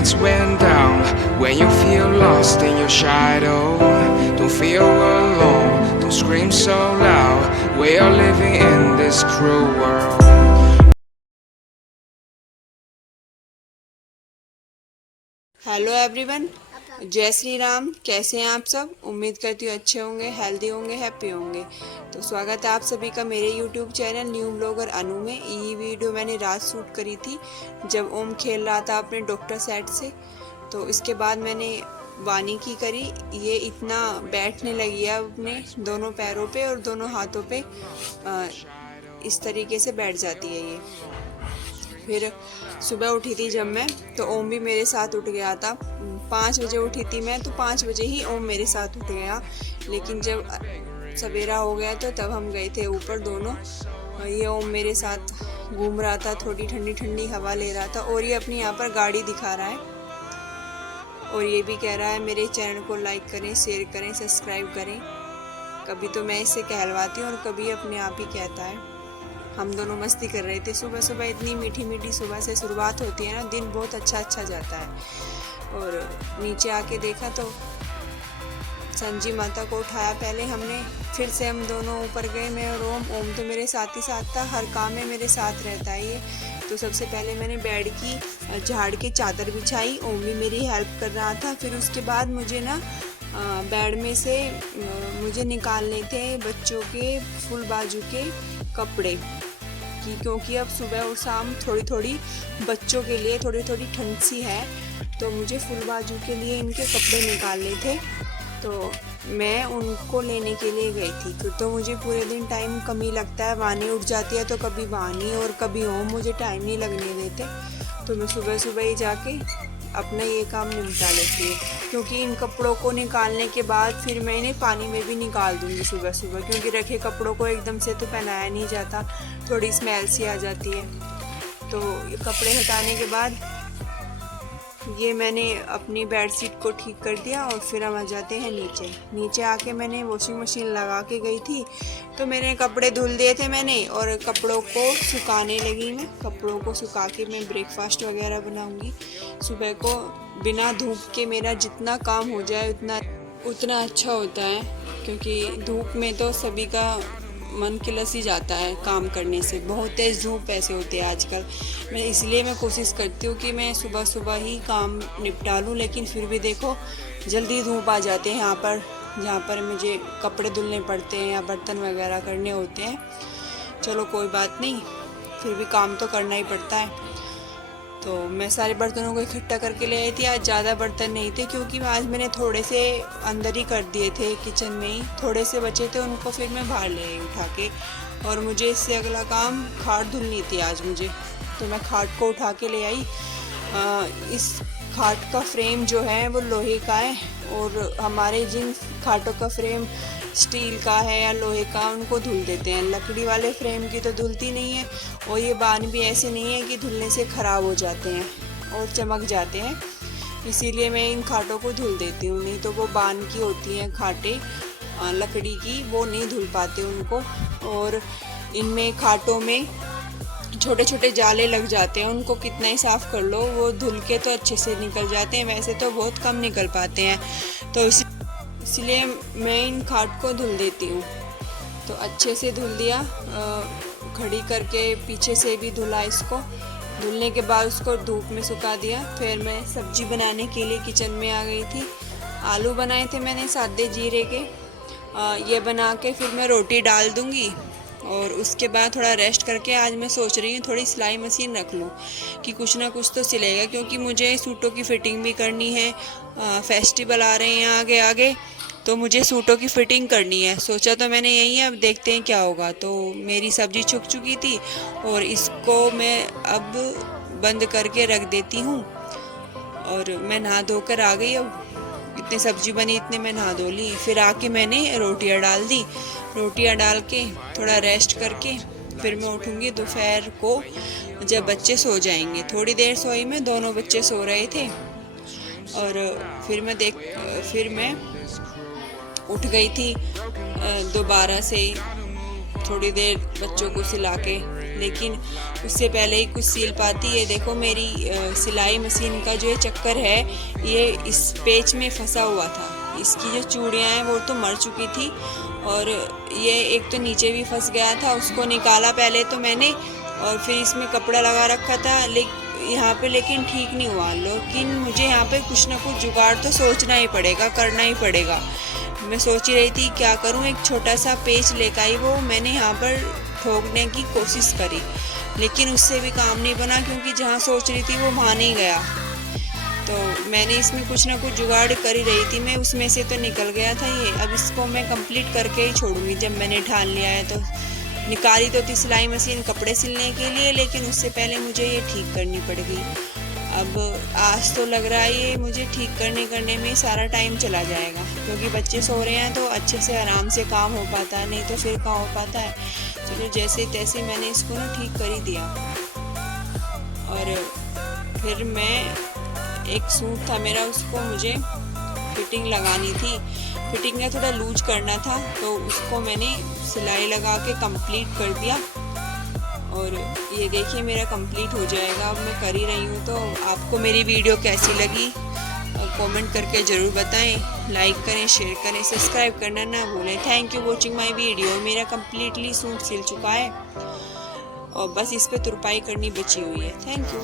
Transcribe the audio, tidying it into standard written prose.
lights went down when you feel lost in your shadow. Don't feel alone, don't scream so loud. We are living in this cruel world. Hello everyone, जय श्री राम। कैसे हैं आप सब? उम्मीद करती हूँ अच्छे होंगे, हेल्दी होंगे, हैप्पी होंगे। तो स्वागत है आप सभी का मेरे यूट्यूब चैनल न्यू ब्लॉगर अनु में। ये वीडियो मैंने रात शूट करी थी जब ओम खेल रहा था अपने डॉक्टर सेट से। तो इसके बाद मैंने वानी की करी। ये इतना बैठने लगी है अपने दोनों पैरों पे और दोनों हाथों पे, इस तरीके से बैठ जाती है ये। फिर सुबह उठी थी जब मैं, तो ओम भी मेरे साथ उठ गया था। 5 बजे उठी थी मैं, तो 5 बजे ही ओम मेरे साथ उठ गया। लेकिन जब सवेरा हो गया तो तब हम गए थे ऊपर दोनों। ये ओम मेरे साथ घूम रहा था, थोड़ी ठंडी ठंडी हवा ले रहा था और ये अपनी यहाँ पर गाड़ी दिखा रहा है। और ये भी कह रहा है मेरे चैनल को लाइक करें, शेयर करें, सब्सक्राइब करें। कभी तो मैं इससे कहलवाती हूँ और कभी अपने आप ही कहता है। हम दोनों मस्ती कर रहे थे सुबह सुबह। इतनी मीठी मीठी सुबह से शुरुआत होती है ना, दिन बहुत अच्छा जाता है। और नीचे आके देखा तो संजी माता को उठाया पहले हमने, फिर से हम दोनों ऊपर गए, मैं और ओम तो मेरे साथ ही साथ था, हर काम में मेरे साथ रहता है ये। तो सबसे पहले मैंने बेड की झाड़ के चादर बिछाई, ओम भी मेरी हेल्प कर रहा था। फिर उसके बाद मुझे ना बेड में से मुझे निकालने थे बच्चों के फुल बाजू के कपड़े की, क्योंकि अब सुबह और शाम थोड़ी थोड़ी बच्चों के लिए थोड़ी थोड़ी ठंड सी है, तो मुझे फुल बाजू के लिए इनके कपड़े निकालने थे। तो मैं उनको लेने के लिए गई थी। फिर तो मुझे पूरे दिन टाइम कम ही लगता है, वानी उठ जाती है तो कभी वानी और कभी ओम मुझे टाइम नहीं लगने देते। तो मैं सुबह सुबह ही जाके अपना ये काम निपटा लेती है, क्योंकि इन कपड़ों को निकालने के बाद फिर मैं इन्हें पानी में भी निकाल दूँगी सुबह सुबह, क्योंकि रखे कपड़ों को एकदम से तो पहनाया नहीं जाता, थोड़ी स्मेल सी आ जाती है। तो ये कपड़े हटाने के बाद ये मैंने अपनी बेडशीट को ठीक कर दिया और फिर हम आ जाते हैं नीचे आके मैंने वॉशिंग मशीन लगा के गई थी, तो मैंने कपड़े धुल दिए थे मैंने और कपड़ों को सुखाने लगी मैं। कपड़ों को सुखा के मैं ब्रेकफास्ट वगैरह बनाऊंगी सुबह को। बिना धूप के मेरा जितना काम हो जाए उतना अच्छा होता है, क्योंकि धूप में तो सभी का मन किलस ही जाता है काम करने से। बहुत तेज़ धूप ऐसे होती है आजकल। इसलिए मैं कोशिश करती हूँ कि मैं सुबह सुबह ही काम निपटा लूँ, लेकिन फिर भी देखो जल्दी धूप आ जाते हैं यहाँ पर, जहाँ पर मुझे कपड़े धुलने पड़ते हैं या बर्तन वगैरह करने होते हैं। चलो कोई बात नहीं, फिर भी काम तो करना ही पड़ता है। तो मैं सारे बर्तनों को इकट्ठा करके ले आई थी। आज ज़्यादा बर्तन नहीं थे, क्योंकि आज मैंने थोड़े से अंदर ही कर दिए थे, किचन में ही थोड़े से बचे थे, उनको फिर मैं बाहर ले आई उठा के। और मुझे इससे अगला काम खाट धुलनी थी आज मुझे, तो मैं खाट को उठा के ले आई। इस खाट का फ्रेम जो है वो लोहे का है, और हमारे जिन खाटों का फ्रेम स्टील का है या लोहे का, उनको धुल देते हैं। लकड़ी वाले फ्रेम की तो धुलती नहीं है, और ये बान भी ऐसे नहीं है कि धुलने से ख़राब हो जाते हैं और चमक जाते हैं, इसीलिए मैं इन खाटों को धुल देती हूँ। नहीं तो वो बान की होती हैं खाटें लकड़ी की, वो नहीं धुल पाते उनको। और इनमें खाटों में छोटे छोटे जाले लग जाते हैं, उनको कितना ही साफ़ कर लो वो धुल के तो अच्छे से निकल जाते हैं, वैसे तो बहुत कम निकल पाते हैं। तो इसलिए मैं इन खाट को धुल देती हूँ। तो अच्छे से धुल दिया, खड़ी करके पीछे से भी धुला इसको। धुलने के बाद उसको धूप में सुखा दिया। फिर मैं सब्जी बनाने के लिए किचन में आ गई थी। आलू बनाए थे मैंने सादे जीरे के, ये बना के फिर मैं रोटी डाल दूँगी। और उसके बाद थोड़ा रेस्ट करके आज मैं सोच रही हूँ थोड़ी सिलाई मशीन रख लूँ, कि कुछ ना कुछ तो सिलेगा, क्योंकि मुझे सूटों की फ़िटिंग भी करनी है। फेस्टिवल आ रहे हैं आगे आगे, तो मुझे सूटों की फ़िटिंग करनी है। सोचा तो मैंने यही है, अब देखते हैं क्या होगा। तो मेरी सब्ज़ी सूख चुकी थी और इसको मैं अब बंद करके रख देती हूँ। और मैं नहा धोकर आ गई। अब इतनी सब्ज़ी बनी, इतने मैं नहा धो ली। फिर आके मैंने रोटियां डाल दी। रोटियां डाल के थोड़ा रेस्ट करके फिर मैं उठूँगी दोपहर को, जब बच्चे सो जाएंगे। थोड़ी देर सोई मैं, दोनों बच्चे सो रहे थे। और फिर मैं उठ गई थी दोबारा से। थोड़ी देर बच्चों को सिला के लेकिन उससे पहले ही कुछ सिल पाती। ये देखो मेरी सिलाई मशीन का जो ये चक्कर है ये इस पेच में फंसा हुआ था। इसकी जो चूड़ियाँ हैं वो तो मर चुकी थी और ये एक तो नीचे भी फंस गया था। उसको निकाला पहले तो मैंने और फिर इसमें कपड़ा लगा रखा था यहाँ पे, लेकिन ठीक नहीं हुआ। लेकिन मुझे यहाँ पे कुछ ना कुछ जुगाड़ तो सोचना ही पड़ेगा, करना ही पड़ेगा। मैं सोच ही रही थी क्या करूँ। एक छोटा सा पेच लेकर आई, वो मैंने यहाँ पर ठोकने की कोशिश करी लेकिन उससे भी काम नहीं बना, क्योंकि जहाँ सोच रही थी वो वहाँ नहीं गया। तो मैंने इसमें कुछ ना कुछ जुगाड़ कर ही रही थी मैं, उसमें से तो निकल गया था ये। अब इसको मैं कंप्लीट करके ही छोड़ूंगी। जब मैंने ठान लिया है तो निकाली तो थी सिलाई मशीन कपड़े सिलने के लिए, लेकिन उससे पहले मुझे ये ठीक करनी पड़ेगी। अब आज तो लग रहा है ये मुझे ठीक करने में सारा टाइम चला जाएगा, क्योंकि बच्चे सो रहे हैं तो अच्छे से आराम से काम हो पाता है, नहीं तो फिर कहाँ हो पाता है। चलो जैसे तैसे मैंने इसको ना ठीक कर ही दिया। और फिर मैं एक सूट था मेरा, उसको मुझे फिटिंग लगानी थी। फिटिंग में थोड़ा लूज करना था तो उसको मैंने सिलाई लगा के कंप्लीट कर दिया। और ये देखिए मेरा कंप्लीट हो जाएगा। अब मैं कर ही रही हूँ। तो आपको मेरी वीडियो कैसी लगी कमेंट करके ज़रूर बताएं। लाइक करें, शेयर करें, सब्सक्राइब करना ना भूलें। Thank you watching my video. मेरा कम्प्लीटली सूट सिल चुका है और बस इस पर तुरपाई करनी बची हुई है। Thank you.